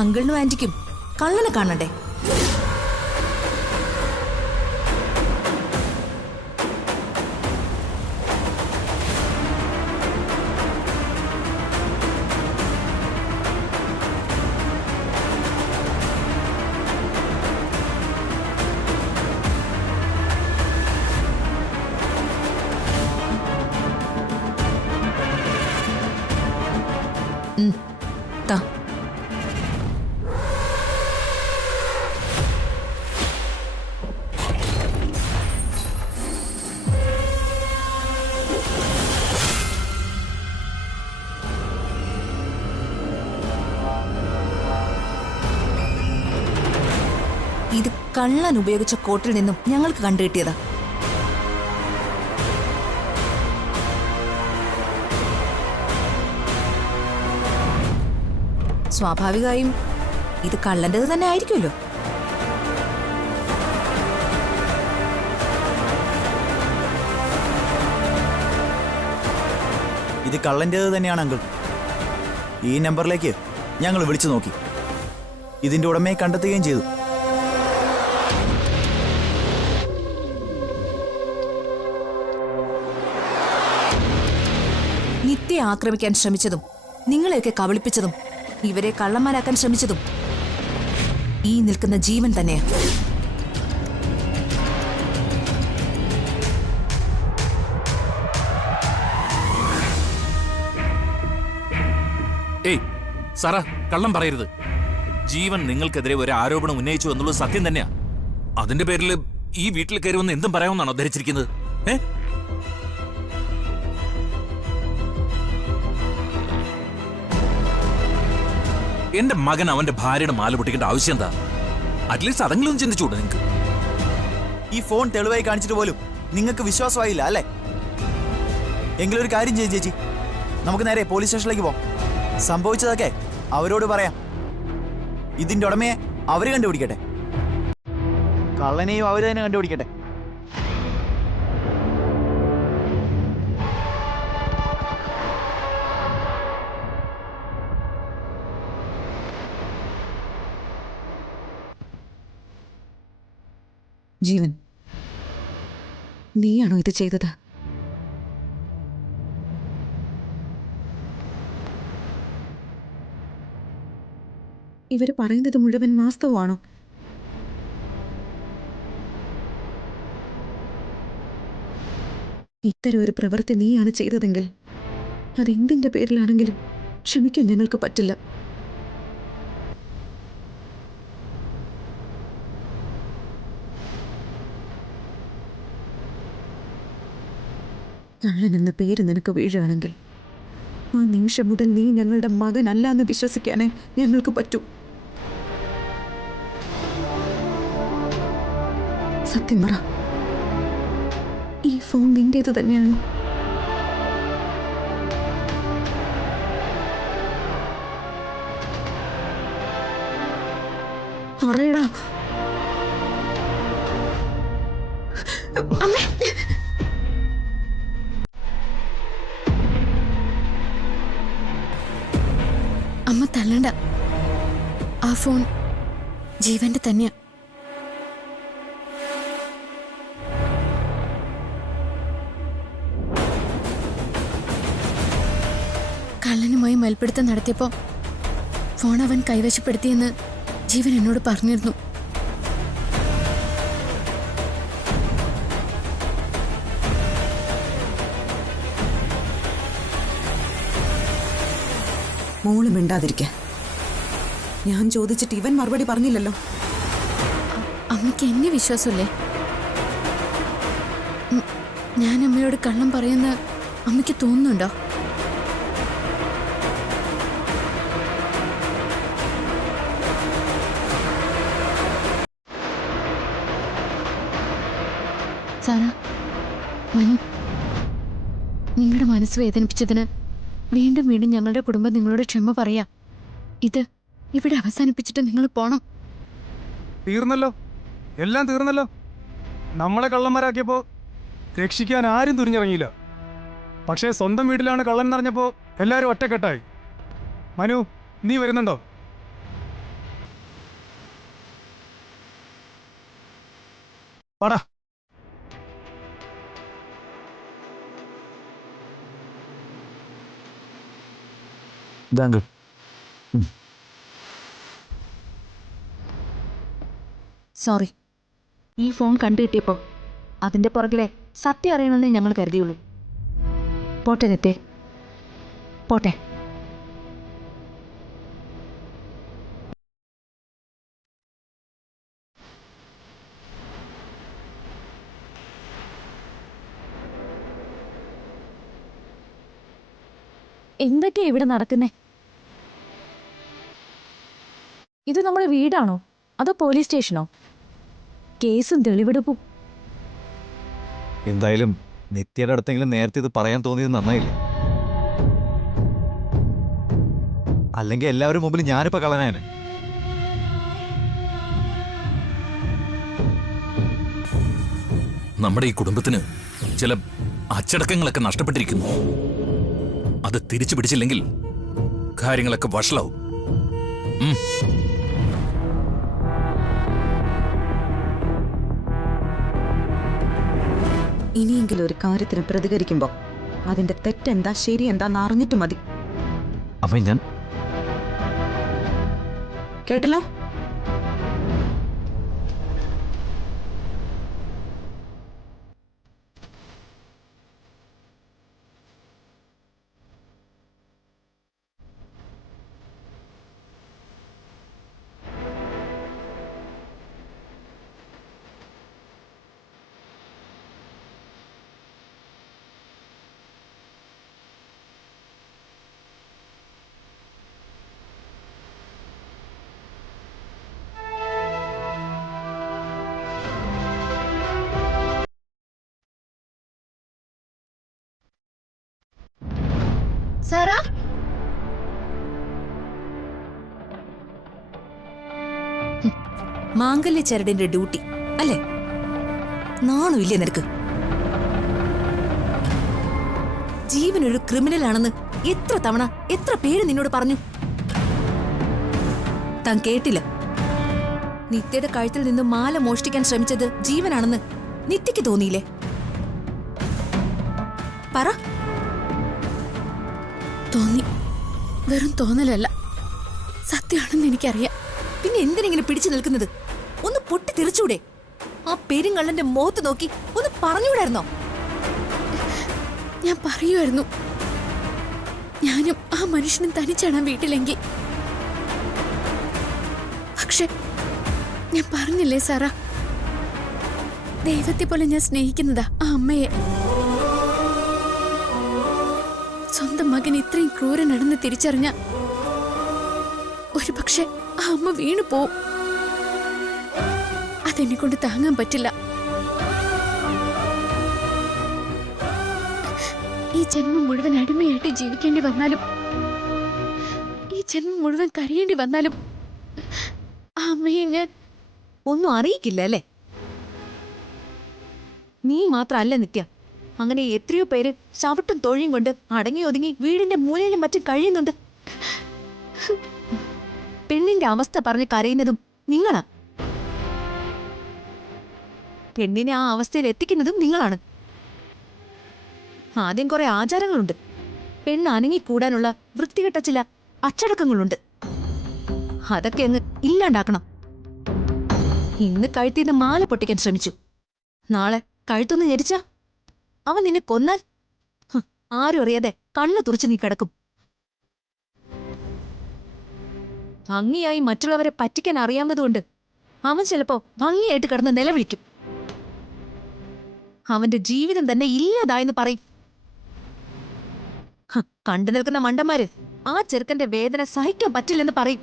അങ്കിളിനും ആന്റിക്കും കള്ളനെ കാണണ്ടേ? താ. ഇത് കള്ളൻ ഉപയോഗിച്ച കോട്ടിൽ നിന്നും ഞങ്ങൾക്ക് കണ്ടുകിട്ടിയതാ. സ്വാഭാവികമായും ഇത് കള്ളൻ്റെത് തന്നെ ആയിരിക്കുമല്ലോ. ഇത് കള്ളൻ്റെത് തന്നെയാണ് അങ്കിൾ. ഈ നമ്പറിലേക്ക് ഞങ്ങൾ വിളിച്ചു നോക്കി, ഇതിന്റെ ഉടമയെ കണ്ടെത്തുകയും ചെയ്തു. നിത്യയെ ആക്രമിക്കാൻ ശ്രമിച്ചതും നിങ്ങളെയൊക്കെ കബളിപ്പിച്ചതും ഇവരെ കള്ളന്മാരാക്കാൻ ശ്രമിച്ചതും ഈ നിൽക്കുന്ന ജീവൻ തന്നെയാണ്. ഏയ് സാറാ, കള്ളം പറയരുത്. ജീവൻ നിങ്ങൾക്കെതിരെ ഒരു ആരോപണം ഉന്നയിച്ചു എന്നുള്ളത് സത്യം തന്നെയാ. അതിന്റെ പേരിൽ ഈ വീട്ടിൽ കയറി വന്ന് എന്തും പറയാമെന്നാണോ ധരിച്ചിരിക്കുന്നത്? എന്റെ മകൻ അവന്റെ ഭാര്യയുടെ മാല പൊട്ടിക്കേണ്ട ആവശ്യം എന്താ? അറ്റ്ലീസ്റ്റ് അതെങ്കിലും ചിന്തിച്ചൂടെ നിങ്ങൾക്ക്? ഈ ഫോൺ തെളിവായി കാണിച്ചിട്ട് പോലും നിങ്ങൾക്ക് വിശ്വാസമായില്ല അല്ലേ? എങ്കിലും ഒരു കാര്യം ചെയ്യും ചേച്ചി, നമുക്ക് നേരെ പോലീസ് സ്റ്റേഷനിലേക്ക് പോകാം. സംഭവിച്ചതൊക്കെ അവരോട് പറയാം. ഇതിന്റെ ഉടമയെ അവര് കണ്ടുപിടിക്കട്ടെ, കള്ളനെയും അവര് തന്നെ കണ്ടുപിടിക്കട്ടെ. ജീവൻ, നീയാണോ ഇത് ചെയ്തത്? ഇവര് പറയുന്നത് മുഴുവൻ വാസ്തവമാണോ? ഇത്തരം ഒരു പ്രവൃത്തി നീയാണ് ചെയ്തതെങ്കിൽ അതെന്തിന്റെ പേരിലാണെങ്കിലും ക്ഷമിക്കാൻ ഞങ്ങൾക്ക് പറ്റില്ല. കള്ളൻ എന്ന പേര് നിനക്ക് വീഴുകയാണെങ്കിൽ ആ നിമിഷം മുതൽ നീ ഞങ്ങളുടെ മകനല്ല എന്ന് വിശ്വസിക്കാനേ ഞങ്ങൾക്ക് പറ്റൂ. സത്യം പറ, ഈ ഫോൺ നിന്റേത് തന്നെയാണ്? പറയടാ. അമ്മേ, അമ്മ തല്ലണ്ട. ആ ഫോൺ ജീവന്റെ തന്നെയാ. കള്ളനുമായി മൽപ്പിടുത്തം നടത്തിയപ്പോ ഫോൺ അവൻ കൈവശപ്പെടുത്തിയെന്ന് ജീവൻ എന്നോട് പറഞ്ഞിരുന്നു. മോള് മിണ്ടാതിരിക്ക. ഞാൻ ചോദിച്ചിട്ട് ഇവൻ മറുപടി പറഞ്ഞില്ലല്ലോ. അമ്മയ്ക്ക് എന്നെ വിശ്വാസമല്ലേ? ഞാൻ അമ്മയോട് കള്ളം പറയുന്ന അമ്മയ്ക്ക് തോന്നുന്നുണ്ടോ? സാറാ, മനു, നിങ്ങളുടെ മനസ്സ് വേദനിപ്പിച്ചതിന് വീണ്ടും വീണ്ടും ഞങ്ങളുടെ കുടുംബം നിങ്ങളോട് ക്ഷമ പറയാം. ഇത് ഇവിടെ അവസാനിപ്പിച്ചിട്ട് നിങ്ങൾ പോണം. തീർന്നല്ലോ, എല്ലാം തീർന്നല്ലോ. നമ്മളെ കള്ളന്മാരാക്കിയപ്പോൾ രക്ഷിക്കാൻ ആരും തുനിഞ്ഞിറങ്ങിയില്ല. പക്ഷേ സ്വന്തം വീട്ടിലാണ് കള്ളൻ എന്നറിഞ്ഞപ്പോൾ എല്ലാവരും ഒറ്റക്കെട്ടായി. മനു, നീ വരുന്നുണ്ടോ? വാടാ. ഇതാങ്കൾ സോറി, ഈ ഫോൺ കണ്ടു കിട്ടിയപ്പോൾ അതിന്റെ പുറകിലെ സത്യം അറിയണമെന്നേ ഞങ്ങൾ കരുതിയുള്ളൂ. പോട്ടെ നെറ്റേ, പോട്ടെ. എന്തൊക്കെയാ ഇവിടെ നടക്കുന്നേ? ഇത് നമ്മുടെ വീടാണോ അതോ പോലീസ് സ്റ്റേഷനോ? കേസും തെളിവെടുപ്പും. എന്തായാലും നിത്യയുടെ അടുത്തെങ്കിലും നേരത്തെ ഇത് പറയാൻ തോന്നിയത് നന്നായില്ലേ? അല്ലെങ്കിൽ എല്ലാവരും മുമ്പിൽ ഞാനിപ്പോ കളനാണ്. നമ്മുടെ ഈ കുടുംബത്തിന് ചില അച്ചടക്കങ്ങളൊക്കെ നഷ്ടപ്പെട്ടിരിക്കുന്നു. അത് തിരിച്ചു പിടിച്ചില്ലെങ്കിൽ കാര്യങ്ങളൊക്കെ വഷളാവും. ഇനിയെങ്കിലും ഒരു കാര്യത്തിന് പ്രതികരിക്കുമ്പോൾ അതിന്റെ തെറ്റെന്താ ശരി എന്താന്ന് അറിഞ്ഞിട്ട് മതി. അപ്പൊ ഞാൻ കേട്ടല്ലോ? സാറാ, മാംഗല്യ ചരടിന്റെ ഡ്യൂട്ടി അല്ലേ? നാണോ ഇല്ലേ നിനക്ക്? ജീവനൊരു ക്രിമിനൽ ആണെന്ന് എത്ര തവണ എത്ര പേര് നിന്നോട് പറഞ്ഞു? താൻ കേട്ടില്ല. നിത്യയുടെ കഴുത്തിൽ നിന്ന് മാല മോഷ്ടിക്കാൻ ശ്രമിച്ചത് ജീവനാണെന്ന് നിത്യയ്ക്ക് തോന്നിയില്ലേ? പറ. തോന്നി. വെറും തോന്നലല്ല, സത്യമാണെന്ന് എനിക്കറിയാം. പിന്നെ എന്തിനെങ്ങനെ പിടിച്ചു നിൽക്കുന്നത്? ഒന്ന് പൊട്ടി തെറിച്ചൂടെ? ആ പെരുങ്കള്ളന്റെ മുഖത്ത് നോക്കി ഒന്ന് പറഞ്ഞുകൂടായിരുന്നോ? ഞാൻ പറയുമായിരുന്നു, ഞാനും ആ മനുഷ്യനും തനിച്ചാണ് വീട്ടിലെങ്കിൽ. പക്ഷെ ഞാൻ പറഞ്ഞില്ലേ സാറാ, ദൈവത്തെ പോലെ ഞാൻ സ്നേഹിക്കുന്നതാ ആ അമ്മയെ. സ്വന്തം മകൻ ഇത്രയും ക്രൂരനാണെന്ന് തിരിച്ചറിഞ്ഞ ഒരു പക്ഷെ ആ അമ്മ വീണു പോവും. അതെന്നെ കൊണ്ട് താങ്ങാൻ പറ്റില്ല. ഈ ജന്മം മുഴുവൻ അടിമയായിട്ട് ജീവിക്കേണ്ടി വന്നാലും, ഈ ജന്മം മുഴുവൻ കരയേണ്ടി വന്നാലും ആ അമ്മയെ ഞാൻ ഒന്നും അറിയിക്കില്ല അല്ലേ? നീ മാത്രല്ല നിത്യ, അങ്ങനെ എത്രയോ പേര് ചവിട്ടും തൊഴിയും കൊണ്ട് അടങ്ങി ഒതുങ്ങി വീടിന്റെ മൂലയിലും മറ്റും കഴിയുന്നുണ്ട്. പെണ്ണിന്റെ അവസ്ഥ പറഞ്ഞ് കരയുന്നതും നിങ്ങളാ. പെണ്ണിനെ ആ അവസ്ഥയിൽ എത്തിക്കുന്നതും നിങ്ങളാണ്. ആദ്യം കുറെ ആചാരങ്ങളുണ്ട്. പെണ്ണ് അനങ്ങിക്കൂടാനുള്ള വൃത്തികെട്ട ചില അച്ചടക്കങ്ങളുണ്ട്. അതൊക്കെ അങ്ങ് ഇല്ലാണ്ടാക്കണം. ഇന്ന് കഴുത്തിന്ന് മാല പൊട്ടിക്കാൻ ശ്രമിച്ചു, നാളെ കഴുത്തൊന്ന് ഞെരിച്ച അവൻ നിന്നെ കൊന്നാൽ ആരും അറിയാതെ കണ്ണു തുറച്ച് നീ കിടക്കും. ഭംഗിയായി മറ്റുള്ളവരെ പറ്റിക്കാൻ അറിയാവുന്നതുകൊണ്ട് അവൻ ചിലപ്പോ ഭംഗിയായിട്ട് കിടന്ന് നിലവിളിക്കും. അവന്റെ ജീവിതം തന്നെ ഇല്ലാതായെന്ന് പറയും. കണ്ടു നിൽക്കുന്ന മണ്ടന്മാര് ആ ചെറുക്കന്റെ വേദന സഹിക്കാൻ പറ്റില്ലെന്ന് പറയും.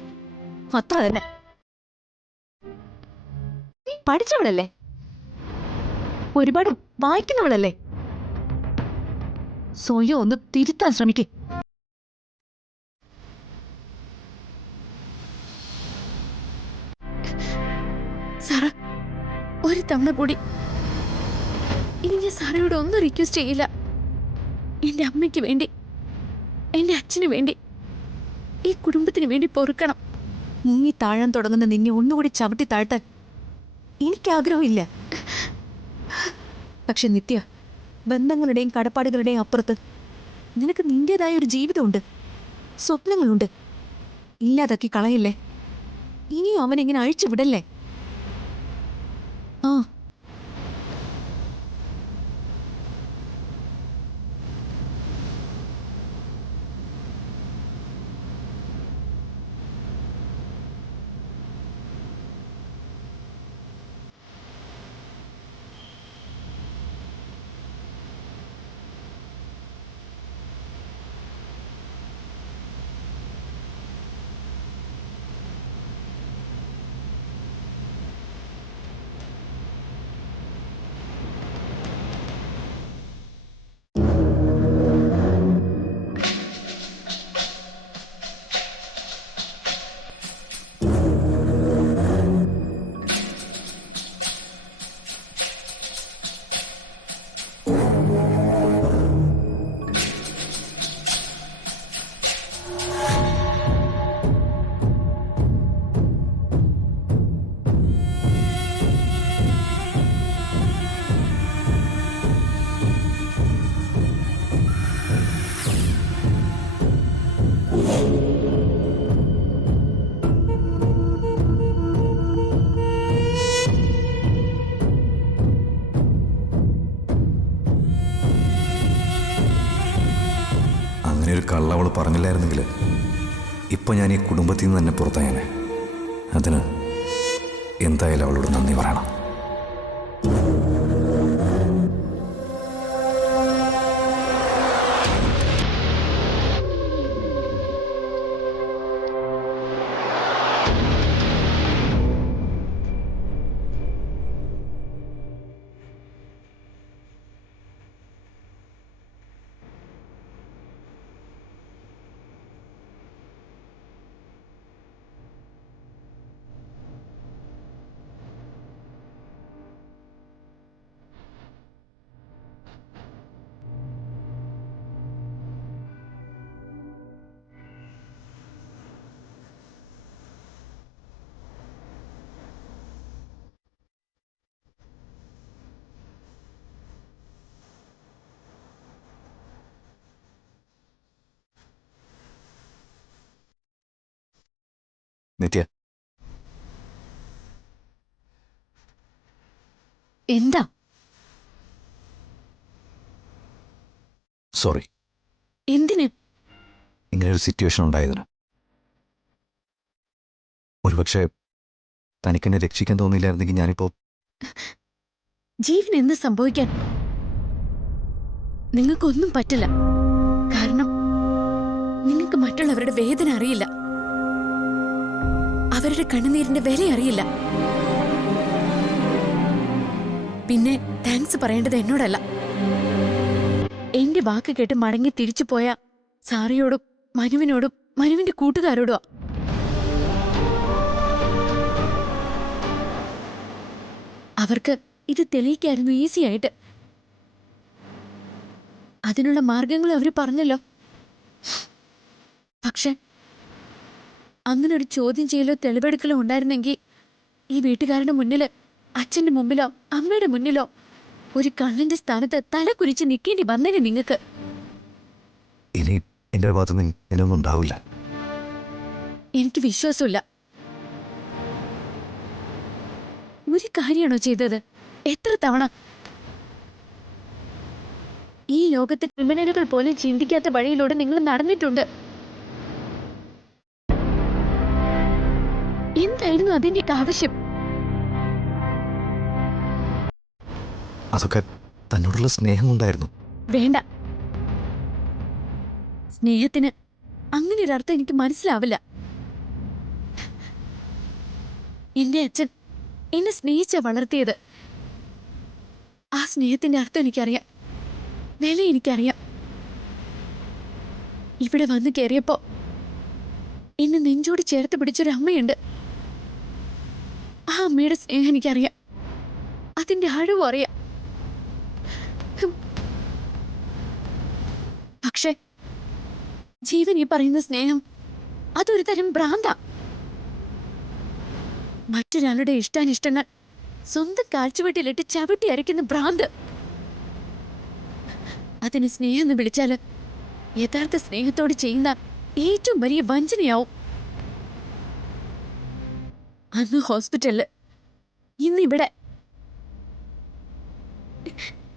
അത്ര തന്നെ. നീ പഠിച്ചവളല്ലേ, ഒരുപാട് വായിക്കുന്നവളല്ലേ? സ്വയം ഒന്ന് തിരുത്താൻ ശ്രമിക്കേ. സാറ, ഒരു തവണ കൂടി ഇനി ഞാൻ സാറയോട് ഒന്നും റിക്വസ്റ്റ് ചെയ്യില്ല. എന്റെ അമ്മയ്ക്ക് വേണ്ടി, എന്റെ അച്ഛന് വേണ്ടി, ഈ കുടുംബത്തിന് വേണ്ടി പൊറുക്കണം. മുങ്ങി താഴാൻ തുടങ്ങുന്ന നിന്നെ ഒന്നുകൂടി ചവിട്ടി താഴ്ത്താൻ എനിക്കാഗ്രഹമില്ല. പക്ഷെ നിത്യ, ബന്ധങ്ങളുടെയും കടപ്പാടുകളുടെയും അപ്പുറത്ത് നിനക്ക് നിന്റേതായ ഒരു ജീവിതമുണ്ട്, സ്വപ്നങ്ങളുണ്ട്. ഇല്ലാതാക്കി കളയില്ലേ. ഇനിയും അവനെങ്ങനെ അഴിച്ചു വിടല്ലേ. ആ അങ്ങനെ ഒരു കള്ള അവൾ പറഞ്ഞില്ലായിരുന്നെങ്കിൽ ഇപ്പം ഞാൻ ഈ കുടുംബത്തിൽ നിന്ന് തന്നെ പുറത്തായേനെ. അതിന് എന്തായാലും അവളോട് നന്ദി പറയണം. നിത്യ, എന്താ? സോറി എന്തിന്? ഇങ്ങനൊരു സിറ്റുവേഷൻ ഉണ്ടായതിന്. ഒരുപക്ഷെ തനിക്കെന്നെ രക്ഷിക്കാൻ തോന്നിയില്ലായിരുന്നെങ്കിൽ ഞാനിപ്പോൾ ജീവൻ എന്ത് സംഭവിക്കാൻ? നിങ്ങൾക്കൊന്നും പറ്റില്ല. കാരണം നിങ്ങൾക്ക് മറ്റുള്ളവരുടെ വേദന അറിയില്ല, അവരുടെ കണ്ണുനീരിന്റെ വില അറിയില്ല. പിന്നെ താങ്ക്സ് പറയേണ്ടത് എന്നോടല്ല, എന്റെ വാക്ക് കേട്ട് മടങ്ങി തിരിച്ചു പോയ സാറിയോടും മനുവിനോടും മനുവിന്റെ കൂട്ടുകാരോടും. അവർക്ക് ഇത് തെളിയിക്കായിരുന്നു ഈസി ആയിട്ട്. അതിനുള്ള മാർഗങ്ങൾ അവർ പറഞ്ഞല്ലോ. പക്ഷെ അങ്ങനെ ഒരു ചോദ്യം ചെയ്യലോ തെളിവെടുക്കലോ ഉണ്ടായിരുന്നെങ്കിൽ ഈ വീട്ടുകാരുടെ മുന്നില്, അച്ഛന്റെ മുമ്പിലോ അമ്മയുടെ മുന്നിലോ ഒരു കള്ളന്റെ സ്ഥാനത്ത് തല കുരിച്ച് നിൽക്കേണ്ടി വന്നേനെ നിങ്ങൾക്ക്. ഇനി എൻ്റെ ഭാഗത്തുനിന്ന് ഇങ്ങനെയൊന്നും ഉണ്ടാവില്ല. എനിക്ക് വിശ്വാസമില്ല. ഒരു കാര്യമാണോ ചെയ്തത്? എത്ര തവണ? ഈ ലോകത്തെ ക്രിമിനലുകൾ പോലും ചിന്തിക്കാത്ത വഴിയിലൂടെ നിങ്ങൾ നടന്നിട്ടുണ്ട്. എന്തായിരുന്നു അതിന്റെ ആവശ്യം? അതൊക്കെ തന്നോടുള്ള സ്നേഹം കൊണ്ടായിരുന്നു. വേണ്ട, സ്നേഹത്തിന് അങ്ങനെ ഒരു അർത്ഥം എനിക്ക് മനസ്സിലാവില്ല. എന്റെ അച്ഛൻ എന്നെ സ്നേഹിച്ച വളർത്തിയത്. ആ സ്നേഹത്തിന്റെ അർത്ഥം എനിക്കറിയാം, വില എനിക്കറിയാം. ഇവിടെ വന്ന് കയറിയപ്പോ എന്നെ നെഞ്ചോട് ചേർത്ത് പിടിച്ചൊരു അമ്മയുണ്ട്. ആ അമ്മയുടെ സ്നേഹം എനിക്കറിയാം, അതിന്റെ ആഴവും അറിയാം. പക്ഷെ ജീവൻ ഈ പറയുന്ന സ്നേഹം അതൊരു തരം ഭ്രാന്താ. മറ്റൊരാളുടെ ഇഷ്ടാനിഷ്ടങ്ങൾ സ്വന്തം കാഴ്ചവെട്ടിലിട്ട് ചവിട്ടി അരയ്ക്കുന്ന ഭ്രാന്ത്. അതിന് സ്നേഹം എന്ന് വിളിച്ചാല് യഥാർത്ഥ സ്നേഹത്തോട് ചെയ്യുന്ന ഏറ്റവും വലിയ വഞ്ചനയാവും. അന്ന് ഹോസ്പിറ്റലില്, ഇന്നിവിടെ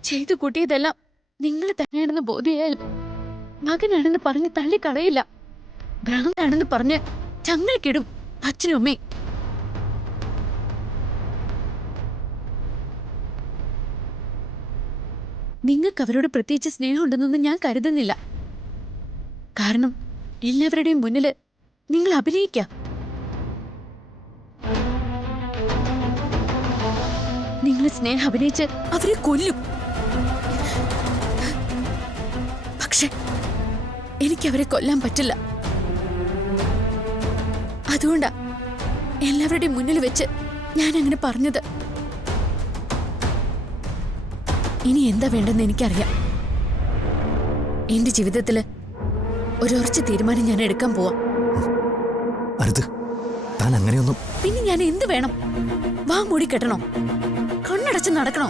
ചെയ്തു കൂട്ടിയതെല്ലാം നിങ്ങൾ തന്നെയാണെന്ന് ബോധ്യമായാൽ മകനാണെന്ന് പറഞ്ഞ് തള്ളിക്കളയില്ല. ഭ്രാന്താണെന്ന് പറഞ്ഞ് ചങ്ങലക്കിടും അച്ഛനും അമ്മയും. നിങ്ങൾക്ക് അവരോട് പ്രത്യേകിച്ച് സ്നേഹമുണ്ടെന്നൊന്നും ഞാൻ കരുതുന്നില്ല. കാരണം എല്ലാവരുടെയും മുന്നിൽ നിങ്ങൾ അഭിനയിക്കാം. നിങ്ങൾ സ്നേഹം അഭിനയിച്ച് അവരെ കൊല്ലും. പക്ഷെ എനിക്ക് അവരെ കൊല്ലാൻ പറ്റില്ല. അതുകൊണ്ടാ എല്ലാവരുടെയും മുന്നിൽ വെച്ച് ഞാൻ അങ്ങനെ പറഞ്ഞത്. ഇനി എന്താ വേണ്ടെന്ന് എനിക്കറിയാം. എന്റെ ജീവിതത്തില് ഒരുറച്ച തീരുമാനം ഞാൻ എടുക്കാൻ പോവാ. അരുത്, താൻ അങ്ങനെയൊന്നും. പിന്നെ ഞാൻ എന്ത് വേണം? വാ മൂടി കെട്ടണോ? കണ്ണടച്ച് നടക്കണോ?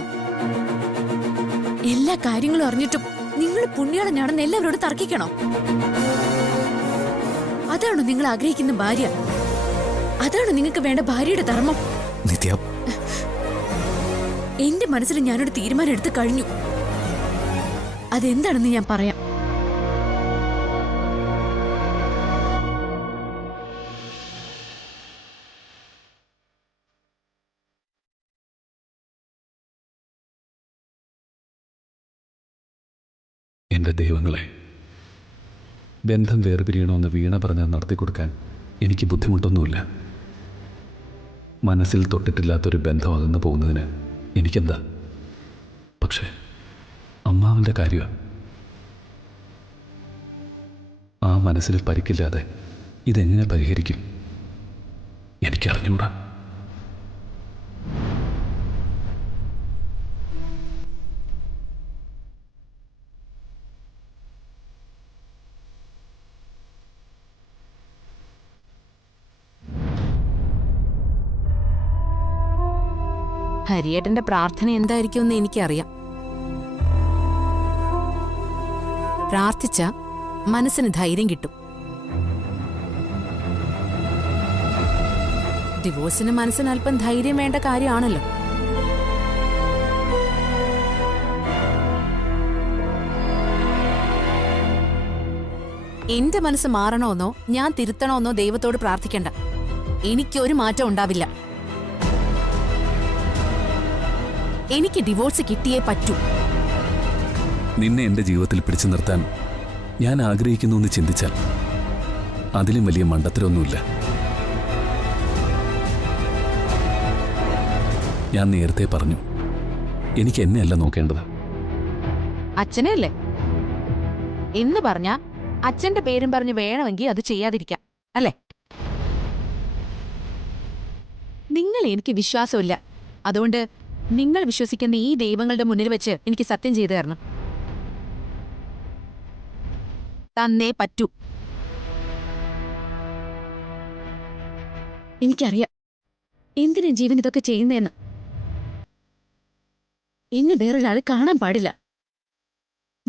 എല്ലാ കാര്യങ്ങളും അറിഞ്ഞിട്ടും നിങ്ങൾ പുണ്യാളനാണെന്ന് എല്ലാവരോടും തർക്കിക്കണോ? അതാണോ നിങ്ങൾ ആഗ്രഹിക്കുന്ന ഭാര്യ? അതാണോ നിങ്ങൾക്ക് വേണ്ട ഭാര്യയുടെ ധർമ്മം? നിത്യ, എന്റെ മനസ്സിൽ ഞാനൊരു തീരുമാനം എടുത്തു കഴിഞ്ഞു. അതെന്താണെന്ന് ഞാൻ പറയാം. എൻ്റെ ദൈവങ്ങളെ, ബന്ധം വേർപിരിയണമെന്ന് വീണ പറഞ്ഞാൽ നടത്തി കൊടുക്കാൻ എനിക്ക് ബുദ്ധിമുട്ടൊന്നുമില്ല. മനസ്സിൽ തൊട്ടിട്ടില്ലാത്തൊരു ബന്ധം അകന്നു പോകുന്നതിന് എനിക്കെന്താ? പക്ഷേ അമ്മാവൻ്റെ കാര്യമാണ്. ആ മനസ്സിൽ പരിക്കില്ലാതെ ഇതെങ്ങനെ പരിഹരിക്കും? എനിക്കറിഞ്ഞൂടാ. ഹരിയേട്ടന്റെ പ്രാർത്ഥന എന്തായിരിക്കുമെന്ന് എനിക്കറിയാം. പ്രാർത്ഥിച്ച മനസ്സിന് ധൈര്യം കിട്ടും. ഡിവോഴ്സിന് മനസ്സിന് അല്പം ധൈര്യം വേണ്ട കാര്യമാണല്ലോ. എന്റെ മനസ്സ് മാറണമെന്നോ ഞാൻ തിരുത്തണമെന്നോ ദൈവത്തോട് പ്രാർത്ഥിക്കണ്ട. എനിക്കൊരു മാറ്റം ഉണ്ടാവില്ല. എനിക്ക് ഡിവോഴ്സ് കിട്ടിയേ പറ്റൂ. നിന്നെ എൻ്റെ ജീവിതത്തിൽ പിടിച്ചു നിർത്താൻ ഞാൻ ആഗ്രഹിക്കുന്നു എന്ന് ചിന്തിച്ചാൽ അതിലും വലിയ മണ്ടത്തരമൊന്നുമില്ല. ഞാൻ നേരത്തെ പറഞ്ഞു, എനിക്ക് എന്നെയല്ല നോക്കേണ്ടത്, അച്ഛനെ അല്ലേ എന്ന് പറഞ്ഞ അച്ഛന്റെ പേരും പറഞ്ഞ് വേണമെങ്കിൽ അത് ചെയ്യാതിരിക്കാം അല്ലേ? നിങ്ങൾ എനിക്ക് വിശ്വാസമില്ല. അതുകൊണ്ട് നിങ്ങൾ വിശ്വസിക്കുന്ന ഈ ദൈവങ്ങളുടെ മുന്നിൽ വെച്ച് എനിക്ക് സത്യം ചെയ്തു തരണം. തന്നേ പറ്റൂ. എനിക്കറിയാം എന്തിനാ ജീവൻ ഇതൊക്കെ ചെയ്യുന്നതെന്ന്. എന്നെ വേറൊരാൾ കാണാൻ പാടില്ല.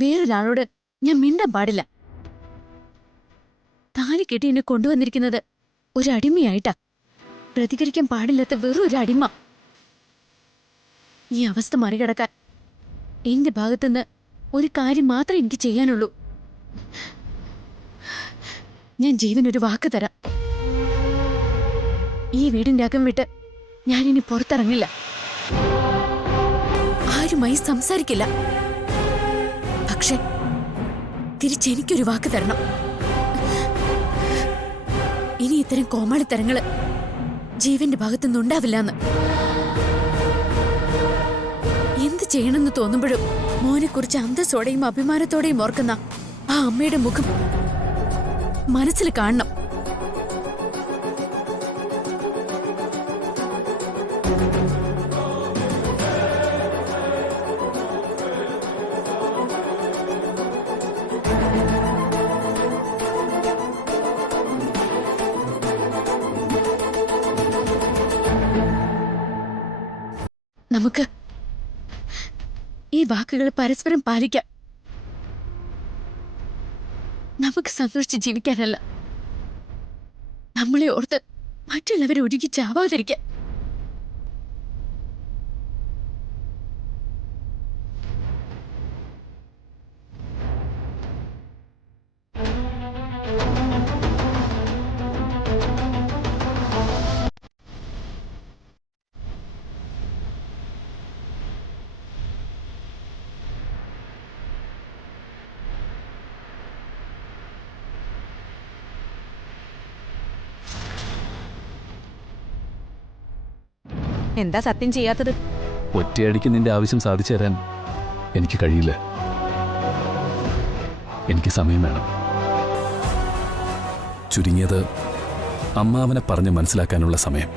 വേറൊരാളോട് ഞാൻ മിണ്ടാൻ പാടില്ല. താലി കെട്ടി എന്നെ കൊണ്ടുവന്നിരിക്കുന്നത് ഒരു അടിമയായിട്ടാ. പ്രതികരിക്കാൻ പാടില്ലാത്ത വെറും ഒരു അടിമ. ഈ അവസ്ഥ മറികടക്കാൻ എന്റെ ഭാഗത്തുനിന്ന് ഒരു കാര്യം മാത്രമേ എനിക്ക് ചെയ്യാനുള്ളൂ. ഞാൻ ജീവനൊരു വാക്ക് തരാം. ഈ വീടിന്റെ അകം വിട്ട് ഞാനിനി പുറത്തിറങ്ങില്ല. ആരുമായി സംസാരിക്കില്ല. പക്ഷെ തിരിച്ചെനിക്കൊരു വാക്ക് തരണം. ഇനി ഇത്തരം കോമാളിത്തരങ്ങള് ജീവന്റെ ഭാഗത്തുനിന്നുണ്ടാവില്ലെന്ന്. എന്ത് ചെയ്യണമെന്ന് തോന്നുമ്പോഴും മോനെക്കുറിച്ച് അന്തസ്സോടെയും അഭിമാനത്തോടെയും ഓർക്കുന്ന ആ അമ്മയുടെ മുഖം മനസ്സിൽ കാണണം. നമുക്ക് ഈ വാക്കുകൾ പരസ്പരം പാലിക്കാം. നമുക്ക് സന്തോഷിച്ച് ജീവിക്കാനല്ല, നമ്മളെ ഓർത്ത് മറ്റുള്ളവരെ ഒരുക്കി ചാവാതിരിക്കാൻ. എന്താ സത്യം ചെയ്യാത്തത്? ഒറ്റയടിക്ക് നിന്റെ ആവശ്യം സാധിച്ചു തരാൻ എനിക്ക് കഴിയില്ല. എനിക്ക് സമയം വേണം. ചുരുങ്ങിയത് അമ്മാവനെ പറഞ്ഞ് മനസ്സിലാക്കാനുള്ള സമയം.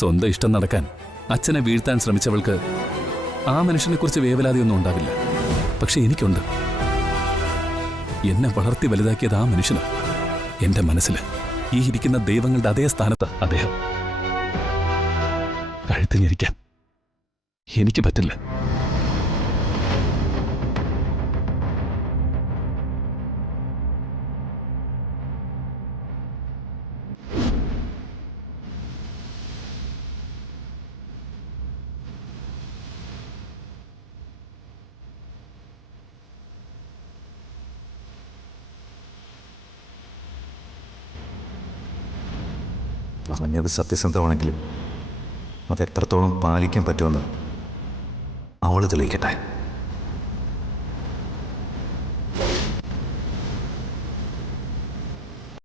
സ്വന്തം ഇഷ്ടം നടക്കാൻ അച്ഛനെ വീഴ്ത്താൻ ശ്രമിച്ചവൾക്ക് ആ മനുഷ്യനെക്കുറിച്ച് വേവലാതിയൊന്നും ഉണ്ടാവില്ല. പക്ഷെ എനിക്കുണ്ട്. എന്നെ വളർത്തി വലുതാക്കിയത് ആ മനുഷ്യന്. എൻ്റെ മനസ്സിൽ ഈ ഇരിക്കുന്ന ദൈവങ്ങളുടെ അതേ സ്ഥാനത്ത് അദ്ദേഹം. കഴുത്തിഞ്ഞിരിക്കാൻ എനിക്ക് പറ്റില്ല. പറഞ്ഞത് സത്യസന്ധമാണെങ്കിലും അതെത്രത്തോളം പാലിക്കാൻ പറ്റുമെന്ന് അവൾ തെളിയിക്കട്ടെ.